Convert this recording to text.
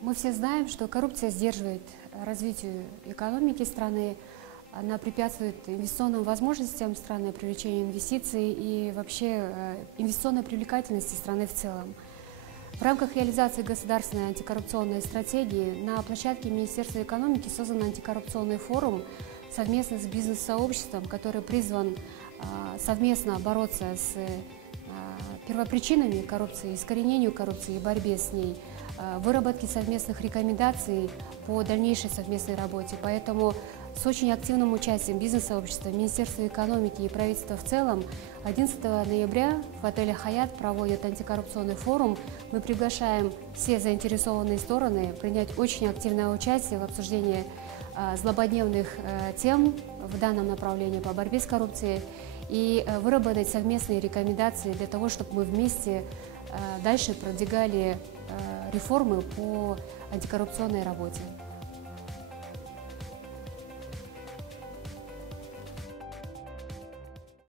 Мы все знаем, что коррупция сдерживает развитие экономики страны, она препятствует инвестиционным возможностям страны, привлечению инвестиций и вообще инвестиционной привлекательности страны в целом. В рамках реализации государственной антикоррупционной стратегии на площадке Министерства экономики создан антикоррупционный форум совместно с бизнес-сообществом, который призван совместно бороться с первопричинами коррупции, искоренению коррупции и борьбе с ней, выработке совместных рекомендаций по дальнейшей совместной работе. Поэтому с очень активным участием бизнес-сообщества, Министерства экономики и правительства в целом 11 ноября в отеле «Хаят» проводят антикоррупционный форум. Мы приглашаем все заинтересованные стороны принять очень активное участие в обсуждении злободневных тем в данном направлении по борьбе с коррупцией и выработать совместные рекомендации для того, чтобы мы вместе дальше продвигали реформы по антикоррупционной работе.